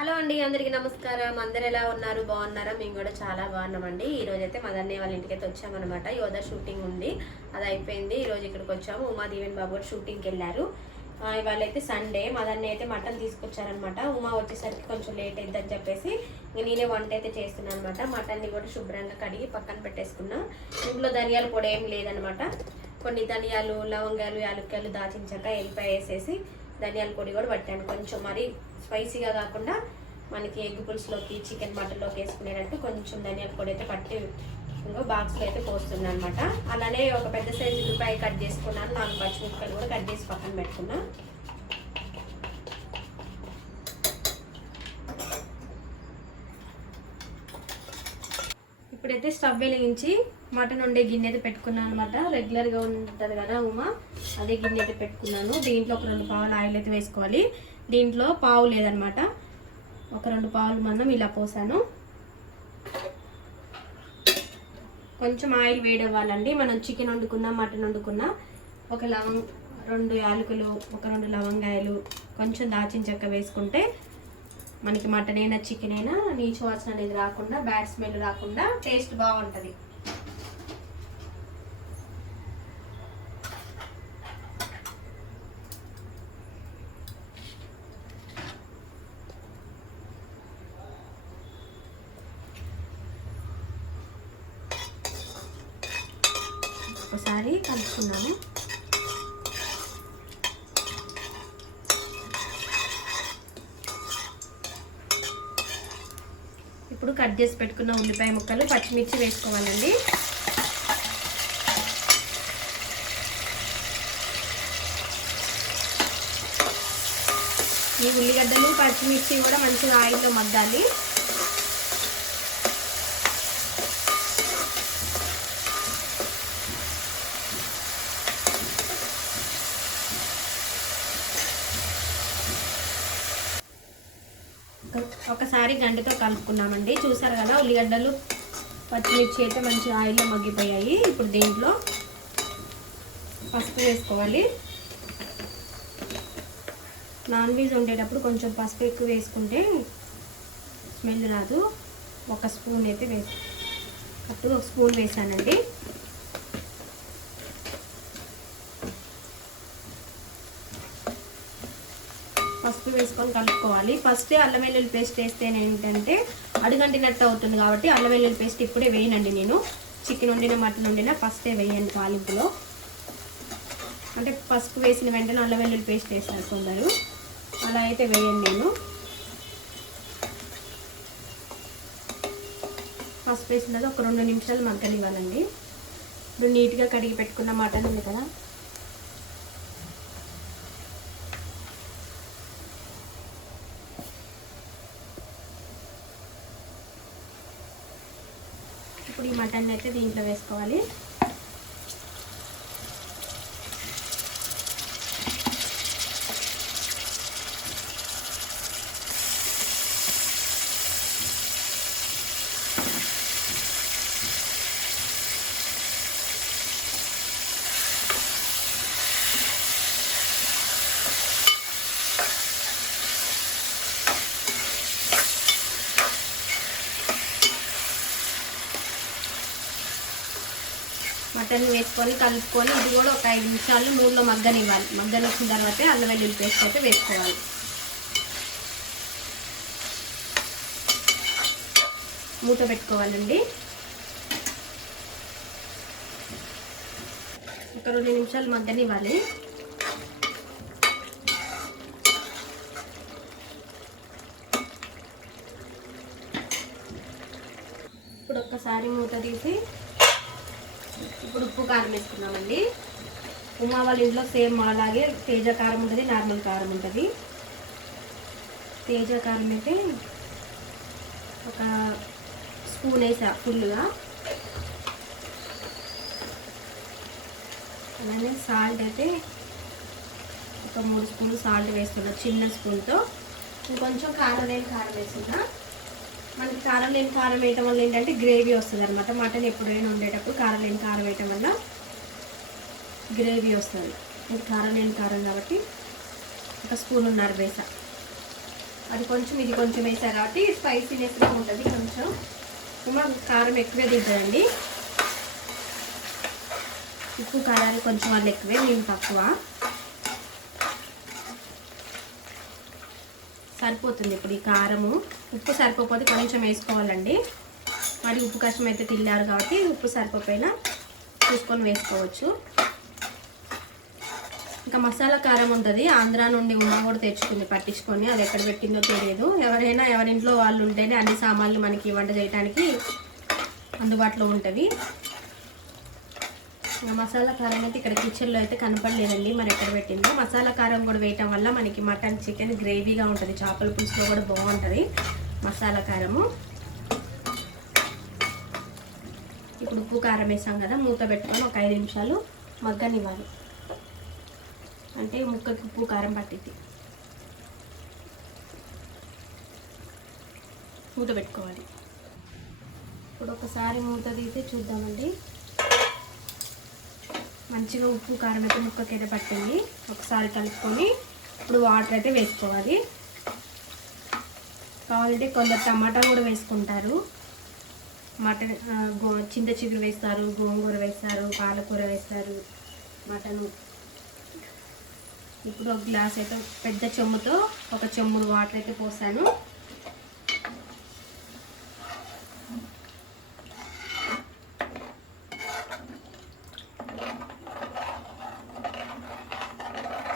Hello అండి అందరికీ నమస్కారం. అందరు ఎలా ఉన్నారు? బాగున్నారా? మేము కూడా చాలా బాగున్నామండి. ఈ రోజు అయితే మదన్నయ్య వాళ్ళ ఇంటికి అయితే వచ్చామన్నమాట. యోధ షూటింగ్ ఉంది. అది అయిపోయింది. ఈ రోజు ఇక్కడికి వచ్చాము. ఉమా దీవెన్ బాబు కూడా షూటింగ్కి వెళ్ళారు. ఇవాళ అయితే సండే. మదన్నయ్య అయితే మటన్ తీసుకొచ్చారనమాట ఉమా వచ్చేసరికి కొంచెం లేట్ అయిద్దని చెప్పేసి నేనే వంట అయితే చేస్తున్నాను అనమాట మటన్ని కూడా శుభ్రంగా కడిగి పక్కన పెట్టేసుకున్నా. ఇంట్లో ధనియాలు కూడా ఏం లేదనమాట కొన్ని ధనియాలు లవంగాలు యాలక్కాయలు దాచిన చెక్క వేసేసి ధనియాల పొడి కూడా పట్టాను. కొంచెం మరి స్పైసీగా కాకుండా మనకి ఎగ్ పులుసులోకి చికెన్ మటన్లోకి వేసుకునేటట్టు కొంచెం ధనియాల పొడి అయితే పట్టి ఇంకో బాక్స్లో అయితే పోస్తున్నాను అనమాట అలానే ఒక పెద్ద సైజు ఉల్లిపాయ కట్ చేసుకున్నాను. నాలుగు పచ్చిమిరపకాయలు కూడా కట్ చేసి పక్కన పెట్టుకున్నాను ఇప్పుడైతే స్టవ్ వెలిగించి మటన్ వండే గిన్నె అయితే పెట్టుకున్నాను అనమాట రెగ్యులర్గా ఉంటుంది కదా ఉమా. అదే గిన్నె అయితే పెట్టుకున్నాను. దీంట్లో ఒక రెండు పావులు ఆయిల్ అయితే వేసుకోవాలి. దీంట్లో పావు లేదనమాట ఒక రెండు పావులు మందం ఇలా పోసాను. కొంచెం ఆయిల్ వేడవ్వాలండి. మనం చికెన్ వండుకున్నా మటన్ వండుకున్నా ఒక లవంగ్ రెండు యాలకులు ఒక రెండు లవంగాయలు కొంచెం దాచిన చెక్క వేసుకుంటే మనకి మటన్ అయినా చికెన్ అయినా నీచు వాసన అనేది రాకుండా బ్యాడ్ స్మెల్ రాకుండా టేస్ట్ బాగుంటుంది. ఒకసారి కలుపుకున్నాము ఇప్పుడు కట్ చేసి పెట్టుకున్న ఉల్లిపాయ ముక్కలు పచ్చిమిర్చి వేసుకోవాలండి. ఈ ఉల్లిగడ్డలు పచ్చిమిర్చి కూడా మంచిగా ఆయిల్లో మగ్గాలి. ఒకసారి గంటతో కలుపుకున్నామండి. చూసారు కదా ఉల్లిగడ్డలు పచ్చిమిర్చి అయితే మంచి ఆయిల్లో మగ్గిపోయాయి. ఇప్పుడు దీంట్లో పసుపు వేసుకోవాలి. నాన్ వెజ్ వండేటప్పుడు కొంచెం పసుపు ఎక్కువ వేసుకుంటే స్మెల్ రాదు. ఒక స్పూన్ అయితే వేసి అప్పుడు ఒక స్పూన్ వేసానండి. పసుపు వేసుకొని కలుపుకోవాలి. ఫస్టే అల్లం వెల్లుల్లి పేస్ట్ వేస్తే ఏంటంటే అడుగంటినట్టు అవుతుంది కాబట్టి అల్లం వెల్లుల్లి పేస్ట్ ఇప్పుడే వేయనండి నేను. చికెన్ వండిన మటన్ వండిన ఫస్టే వేయండి తాలింపులో. అంటే పసుపు వేసిన వెంటనే అల్లం వెల్లుల్లి పేస్ట్ వేస్తారు కొందరు. అలా అయితే వేయండి నేను. పసుపు వేసినది ఒక రెండు నిమిషాలు మగ్గనివ్వాలండి. ఇప్పుడు నీట్గా కడిగి పెట్టుకున్న మటన్ ఉంది కదా ఇప్పుడు ఈ మటన్ అయితే దీంట్లో వేసుకోవాలి. మటన్ వేసుకొని కలుపుకొని ఇది కూడా ఒక ఐదు నిమిషాలు నూనెలో మగ్గనివ్వాలి. మగ్గనిచ్చిన తర్వాత అల్లం వెల్లుల్లి పేస్ట్ అయితే వేసుకోవాలి. మూత పెట్టుకోవాలండి. ఒక రెండు నిమిషాలు మగ్గనివ్వాలి. ఇప్పుడు ఒక్కసారి మూత తీసి ఇప్పుడు ఉప్పు కారం వేసుకున్నామండి ఉమా వాళ్ళ ఇంట్లో సేమ్ అలాగే తేజ కారం ఉంటుంది నార్మల్ కారం ఉంటుంది. తేజ కారం అయితే ఒక స్పూన్ వేసా ఫుల్గా. అలానే సాల్ట్ అయితే ఒక మూడు స్పూన్లు సాల్ట్ వేస్తున్నా చిన్న స్పూన్తో. ఇంకొంచెం కారం లేని కారం వేస్తున్నా. మనకి కారం లేని కారం వేయటం వల్ల ఏంటంటే గ్రేవీ వస్తుంది అనమాట మటన్ ఎప్పుడైనా ఉండేటప్పుడు కారం లేని కారం వేయటం వల్ల గ్రేవీ వస్తుంది. ఇది కారం లేని కారం కాబట్టి ఒక స్పూన్ ఉన్నారు వేసా. అది కొంచెం ఇది కొంచెం వేసా కాబట్టి స్పైసీనెస్గా ఉంటుంది కొంచెం. ఉమా కారం ఎక్కువే తింటుందండి ఉప్పు కారాలు కొంచెం వాళ్ళు ఎక్కువే మేము తక్కువ. సరిపోతుంది ఇప్పుడు ఈ కారము. ఉప్పు సరిపోతే కొంచెం వేసుకోవాలండి. మరి ఉప్పు కష్టం అయితే తిల్లారు కాబట్టి ఉప్పు సరిపోయినా చూసుకొని వేసుకోవచ్చు. ఇంకా మసాలా కారం ఉంటుంది. ఆంధ్ర నుండి ఉమ్మ కూడా తెచ్చుకుంది పట్టించుకొని. అది ఎక్కడ పెట్టిందో తెలియదు. ఎవరైనా ఎవరింట్లో వాళ్ళు ఉంటేనే అన్ని సామాన్లు మనకి వంట చేయడానికి అందుబాటులో ఉంటుంది మసాలా కారం అయితే ఇక్కడ కిచెన్లో అయితే కనపడలేదండి. మరి ఎక్కడ పెట్టిందో. మసాలా కారం కూడా వేయటం వల్ల మనకి మటన్ చికెన్ గ్రేవీగా ఉంటుంది. చేపల పులుసులో కూడా బాగుంటుంది మసాలా కారము. ఇప్పుడు ఉప్పు కారం వేసాం కదా మూత పెట్టుకొని ఒక ఐదు నిమిషాలు మగ్గనివ్వాలి. అంటే ముక్కకి ఉప్పు కారం పట్టిద్ది. మూత పెట్టుకోవాలి. ఇప్పుడు ఒకసారి మూత తీసి చూద్దామండి. మంచిగా ఉప్పు కారం అయితే ముక్కకైతే అయితే పట్టింది. ఒకసారి కలుపుకొని ఇప్పుడు వాటర్ అయితే వేసుకోవాలి. కావాలంటే కొందరు టమాటా కూడా వేసుకుంటారు. మటన్ గో చింత చిగురు వేస్తారు గోంగూర వేస్తారు పాలకూర వేస్తారు మటను. ఇప్పుడు ఒక గ్లాస్ అయితే పెద్ద చెమ్ముతో ఒక చెమ్ముడు వాటర్ అయితే పోసాను.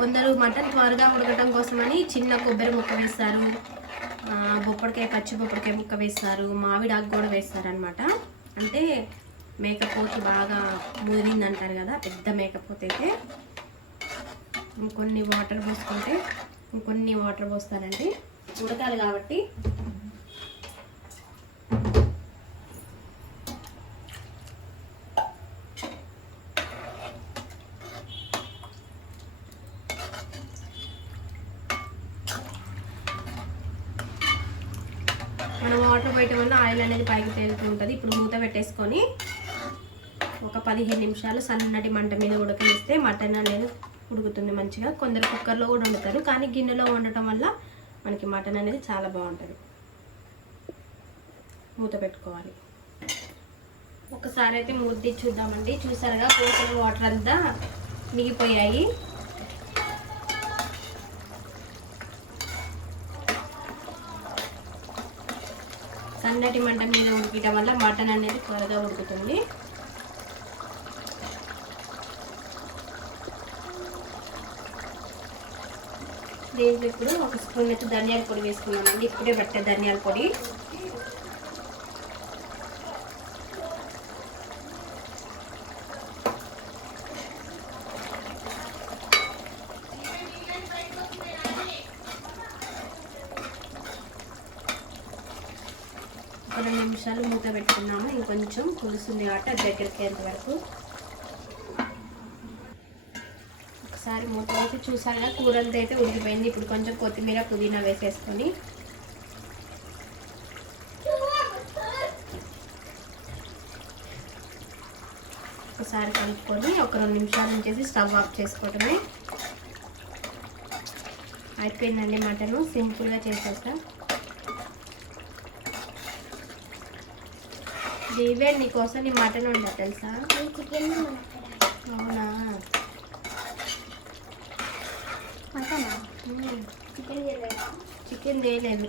కొందరు మటన్ త్వరగా ఉడకటం కోసమని చిన్న కొబ్బరి ముక్క వేస్తారు. బొప్పడికాయ పచ్చి బొప్పడికాయ ముక్క వేస్తారు. మామిడి ఆకు కూడా వేస్తారు అనమాట అంటే మేకపోతు బాగా ముదిరింది అంటారు కదా పెద్ద మేకపోతే అయితే. ఇంకొన్ని వాటర్ పోసుకుంటే ఇంకొన్ని వాటర్ పోస్తానండి ఉడకాలి కాబట్టి మనం వాటర్ పోయటం వల్ల ఆయిల్ అనేది పైకి తేలుతూ ఉంటుంది. ఇప్పుడు మూత పెట్టేసుకొని ఒక పదిహేను నిమిషాలు సన్నటి మంట మీద ఉడకనిస్తే మటన్ అనేది ఉడుకుతుంది మంచిగా. కొందరు కుక్కర్లో కూడా వండుతారు. కానీ గిన్నెలో వండటం వల్ల మనకి మటన్ అనేది చాలా బాగుంటుంది. మూత పెట్టుకోవాలి. ఒకసారి అయితే మూత తీసి చూద్దామండి. చూసారుగా పోసిన వాటర్ అంతా మిగిపోయాయి సన్నటి మంట మీద ఉడికటం వల్ల మటన్ అనేది త్వరగా ఉడుకుతుంది. దీంట్లో ఇప్పుడు ఒక స్పూన్ అయితే ధనియాల పొడి వేసుకున్నామండి ఇప్పుడే పట్టే ధనియాల పొడి. ఒక రెండు నిమిషాలు మూత పెట్టుకున్నాము. ఇంకొంచెం పులుసుంది కాబట్టి అది దగ్గరికి వరకు. ఒకసారి మూత వేసి చూసారా? కూర అంతా అయితే ఉడికిపోయింది. ఇప్పుడు కొంచెం కొత్తిమీర పుదీనా వేసేసుకొని. ఒకసారి కలుపుకొని ఒక రెండు నిమిషాలు ఉంచేసి స్టవ్ ఆఫ్ చేసుకోవటమే అయిపోయిందండి మటను. సింపుల్గా చేసేస్తాం దీవే నీకోసం నీ మటన్ ఉందా తెలుసా? చికెన్ అవునా? చికెన్ చేయలేదు.